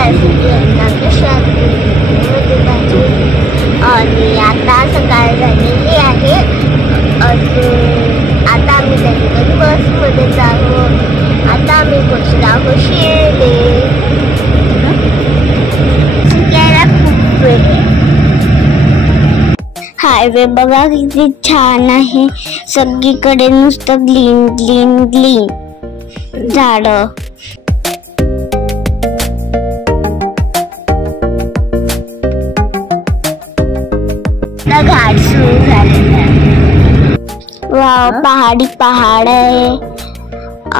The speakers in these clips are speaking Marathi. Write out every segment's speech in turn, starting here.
नमस्कार सगळ्यांना, कशा आणि आता सकाळ झालेली आहे. अजून आता आम्ही गणपती बसमध्ये जाऊ. आता आम्ही पोचलो आहोत शिर्डी. शिकायला खूप वेळ. हायवे बघा किती छान आहे. सगळीकडे नुसतं ग्रीन ग्रीन ग्रीन झाडं. घाट सुरू झालेला आहे. वाव, पहाडी पहाड आहे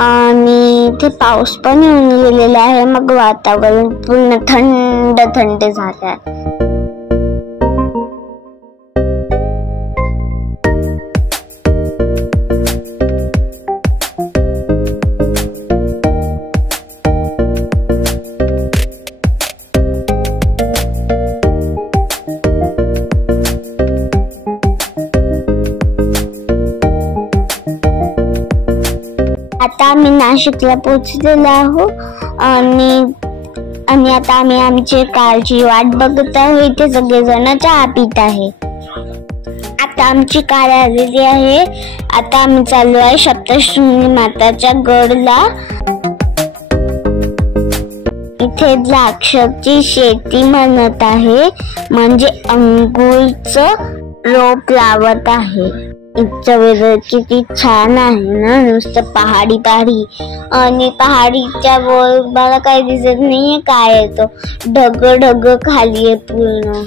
आणि इथे पाऊस पण येऊन गेलेला आहे. मग वातावरण पूर्ण थंड थंड झालं आहे. आता आम्ही नाशिकला पोहोचलेलो आहोत आणि आता आम्ही आमची कारची वाट बघत आहोत. इथे सगळेजण चहा पित आहे. आता आमची कार आलेली आहे. आता आम्ही चाललो आहे सप्तशृंगी माताच्या गडला. इथे द्राक्षाची शेती म्हणत आहे, म्हणजे अंगूरचं रोप लावत आहे. इथचं वेदर किती छान आहे ना, नुसतं पहाडी पहाडी. आणि पहाडीच्या वर मला काही दिसत नाहीये काय आहे तो. ढग ढग खाली आहे पूर्ण.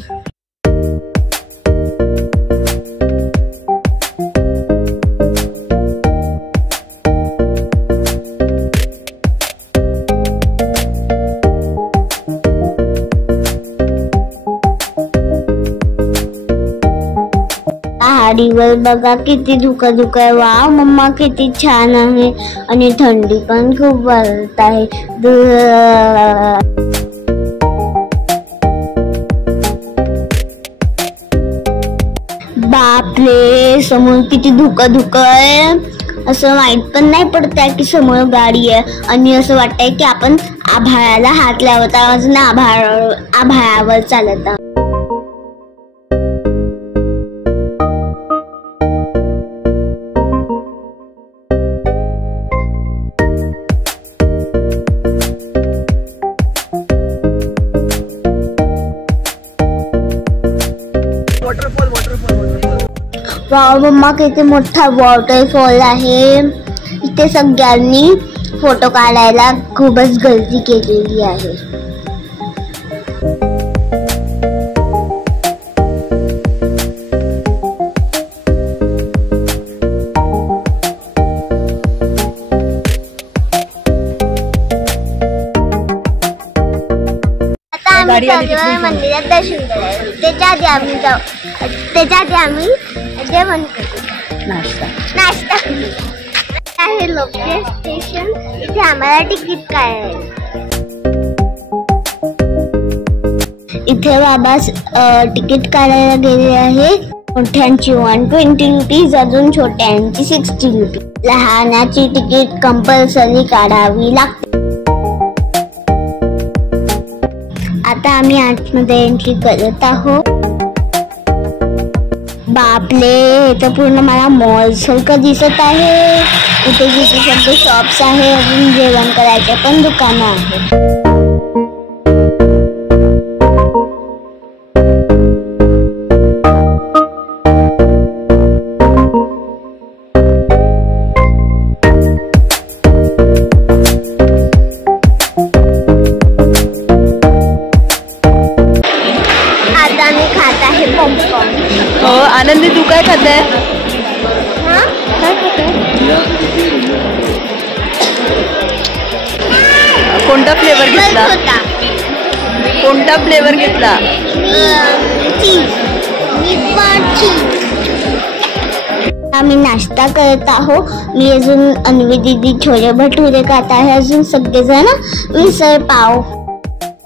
पहाडीवर बघा किती धुकं धुकं आहे. वाव मम्मा किती छान आहे. आणि थंडी पण खूप वाजत आहे. बापरे, समोर किती धुकं धुकं आहे. असं माहित पण नाही पडत आहे की समोर गाडी आहे. आणि असं वाटतंय की आपण आभाळाला हात लावत आहोत, अजून आभाळावर चालत आहोत. वाव मम्मा किती मोठा वॉटरफॉल आहे. इथे सगळ्यांनी फोटो काढायला खूपच गर्दी केलेली आहे. आता आम्ही चाललोय मंदिरात दर्शन करायला. त्याच्या आधी आम्ही जेवण करू. नाश्ता आहे. Local station. इथे आम्हाला तिकीट काढायला. इथे बाबा तिकीट काढायला गेले आहे. मोठ्यांची 120 रुपीज, अजून छोट्यांची 60 रुपीज. लहानाची तिकीट कंपल्सरी काढावी लागते. आता आम्ही आतमध्ये एंट्री करत आहोत. बापले, तर पूर्ण मला मॉल सारखं दिसत आहे. इथे जिथे सगळे शॉप्स आहे, अजून जेवण करायचे पण दुकानं आहेत. आता मी खात आहे पॉपकॉर्न. हो आनंदी, तू काय खाते? कोणता फ्लेवर घेतला? कोणता फ्लेवर घेतला? चीज. आम्ही नाश्ता करत आहोत. मी अजून अन्वी दीदी छोले भटुरे खात आहे. अजून सगळेजण मिसळ पाव.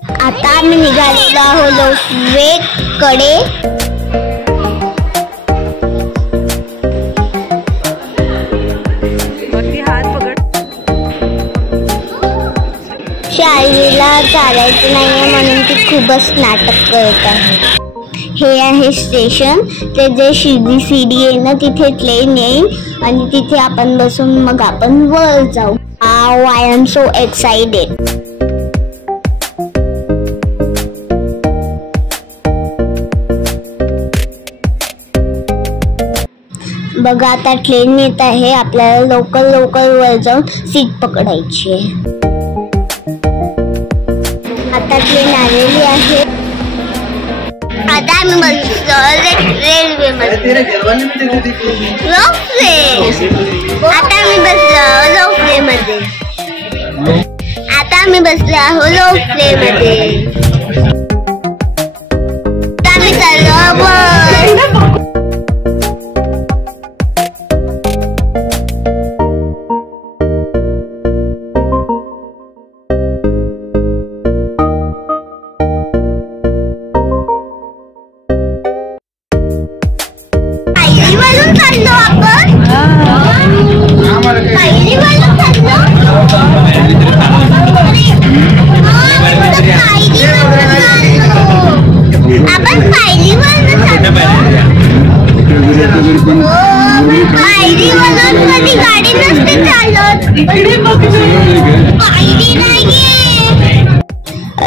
आता आम्ही निघालेलो आहोत लोकवेकडे. शाळेला चालायचं नाहीये म्हणून ती खूपच नाटक करत आहे. हे आहे स्टेशन. ते जे शिडी आहे ना तिथे ट्रेन येईल आणि तिथे आपण बसून मग आपण वर जाऊ. I am so excited. बघा आता ट्रेन येत आहे. आपल्याला लवकर वर जाऊन सीट पकडायची आहे. आता ट्रेन आलेली आहे. आता आम्ही बसलो रेल्वे मध्ये. आता आम्ही बसलो लोकप्ले मध्ये. आता आम्ही बसलो आहोत लोकप्ले मध्ये. आम्ही चाललो वर.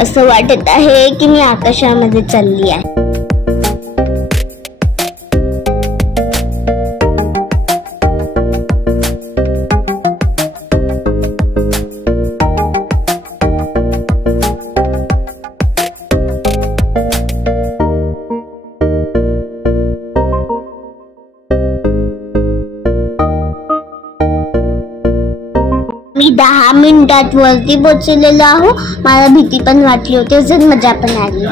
असं वाटत आहे की मी आकाशामध्ये चालली आहे. मी 10 मिनिटात वरती पोहोचलेलो आहो. मला भीती पण वाटली होती, अजून मजा पण आली.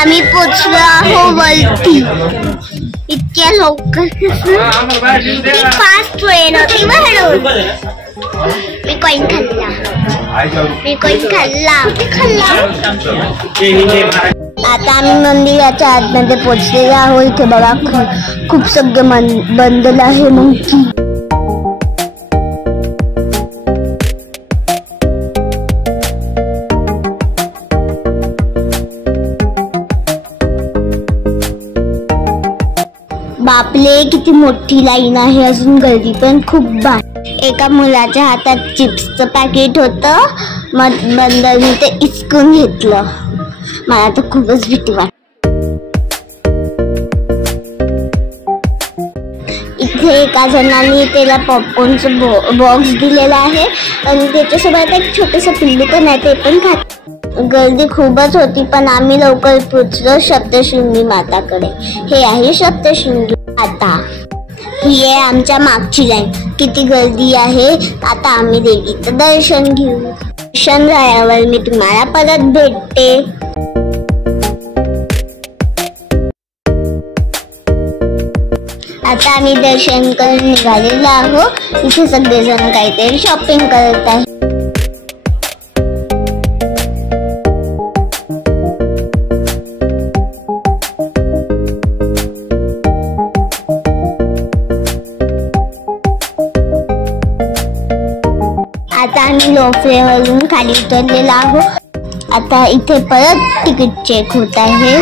आम्ही पोहोचलो आहो वरती. इतक्या लवकर फास्ट ट्रेन होती. मी कॉइन खाल्ला. आता आम्ही मंदिराच्या आतमध्ये पोहोचलेलो आहो. इथे बघा खूप सगळं बंदल आहे. मंकी बापले किती मोठी लाईन आहे. अजून गर्दी पण खूप. एका मुलाच्या हातात चिप्सचं पॅकेट होतं. मग बंदरने ते इचकून घेतलं. मला तर खूपच भीती वाटली. इथे एका जणांनी त्याला पॉपकॉर्नचं बॉक्स दिलेला आहे आणि त्याच्यासोबत एक छोटंसं पिल्लू पण आहे, ते पण खात. गर्दी खूपच होती पण आम्ही लवकर पोहोचलो सप्तशृंगी माताकडे. हे आहे सप्तशृंगी माता. ही आहे आमच्या मागची लाईन. किती गर्दी आहे. आता आम्ही देवीचं दर्शन घेऊ. दर्शन झाल्यावर मी तुम्हाला परत भेटते. आता आम्ही दर्शन करून निघालेलो आहोत. इथे सगळेजण काहीतरी शॉपिंग करत आहे. आता आम्ही लोकप्लेवरून खाली उतरलेलो आहोत. आता इथे परत तिकीट चेक होत आहे.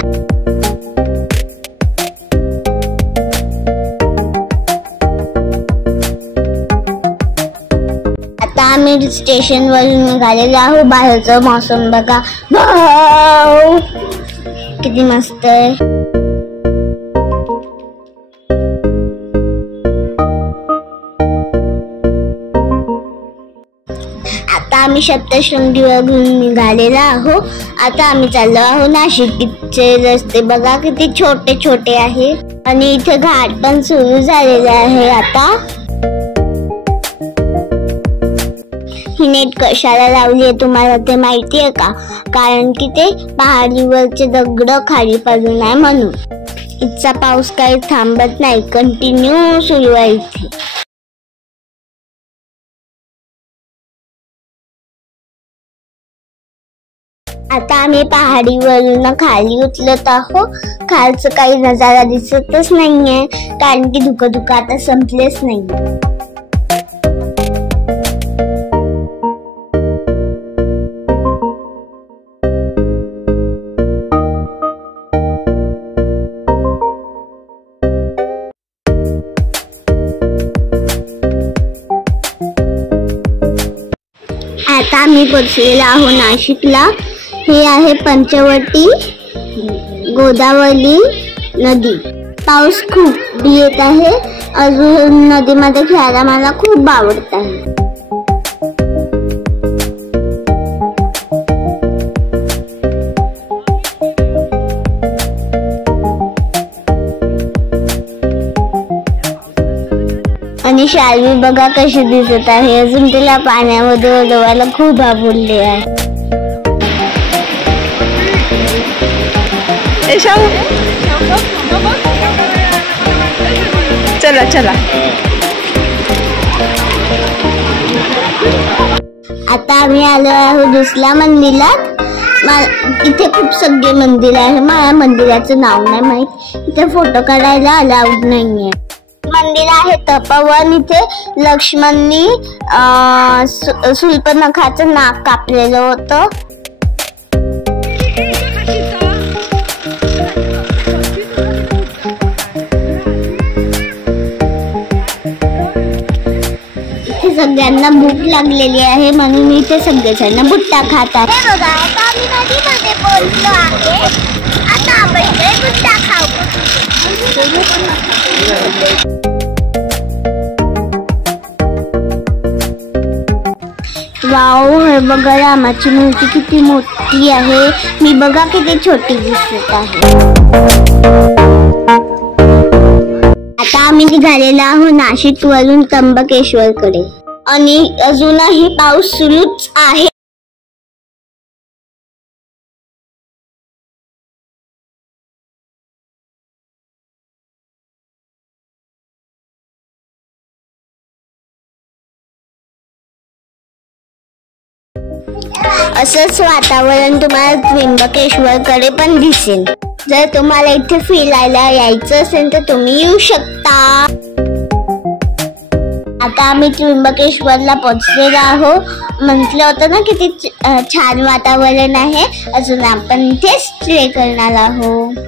आता आम्ही स्टेशन वरून निघालेलो आहोत. बाहेरचं मौसम बघा. वाव किती मस्त आहे. आम्ही सप्तशृंगीवरून निघालेलो आहोत. आता आम्ही चाललो आहोत नाशिकचे रस्ते बघा किती छोटे छोटे आहे आणि इथे घाट पण सुरू झालेले आहे. आता ही नेट कशाला लावली आहे तुम्हाला ते माहिती आहे का? कारण की ते पहाडीवरचे दगड खाली पडू नये म्हणून. इथचा पाऊस काही थांबत नाही, कंटिन्यू सुरू आहे इथे. आता आम्ही पहाडीवरून खाली उतरत आहोत. खालचं काही नजारा दिसतच नाहीये कारण की धुकं आता संपलेच नाही. आता आम्ही पोचलेलो आहोत नाशिकला. हे आहे पंचवटी गोदावरी नदी. पाऊस खूप येत आहे. अजून नदीमध्ये खेळायला मला खूप आवडत आहे. आणि शाल्वी बघा कशी दिसत आहे. अजून तिला पाण्यामध्ये उडवायला खूप आवडले आहे. चला चला. आता आम्ही आलो आहोत दुसऱ्या मंदिरात. इथे खूप सगळे मंदिर आहे. मला मंदिराचं नाव नाही माहित. इथे फोटो काढायला अलाउड नाहीये. मंदिर आहे तपोवन. इथे लक्ष्मणनी शूर्पणखाचं नाक कापलेलं होतं. इथे सगळ्यांना भूक लागलेली आहे म्हणून इथे सगळेजण बुट्टा खातात. आता आपण बुट्टा खाऊ. वाव, हे बघा रामाची मूर्ती किती मोठी आहे. मी बघा किती छोटी दिसत आहे. आता आम्ही निघालेलो आहोत नाशिक वरून त्र्यंबकेश्वर कडे. आणि अजूनही पाऊस सुरूच आहे. असंच वातावरण तुम्हाला त्र्यंबकेश्वर कडे पण दिसेल. जर तुम्हाला इथे फिरायला यायचं असेल तर तुम्ही येऊ शकता. आता आम्ही त्र्यंबकेश्वरला पोहोचलेलो आहोत. म्हटलं होतं ना किती छान वातावरण आहे. अजून आपण इथे स्टे करणार आहोत.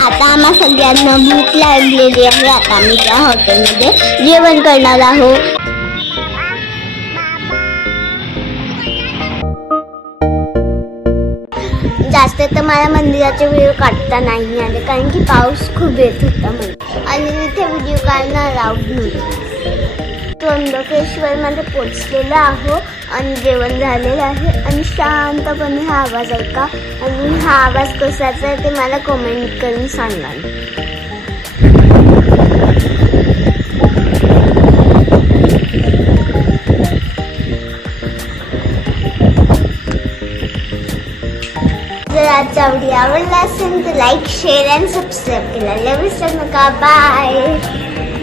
आता आम्हा सगळ्यांना भूक लागलेली आहे. आता आम्ही त्या हॉटेलमध्ये जेवण करणार आहोत. जास्त तर मला मंदिराचे व्हिडिओ काढता नाही आले कारण की पाऊस खूप येत होता म्हणून. आणि तिथे व्हिडिओ काढणं अलाउड नव्हतं. त्र्यंबकेश्वर मध्ये पोचलेलो आहोत आणि जेवण झालेलं आहे. आणि शांतपणे हा आवाज ऐका. आणि हा आवाज कशाचा आहे ते मला कमेंट करून सांगा. जर आजचा व्हिडिओ आवडला असेल तर लाईक, शेअर आणि सबस्क्राईब करायला विसरू नका. बाय.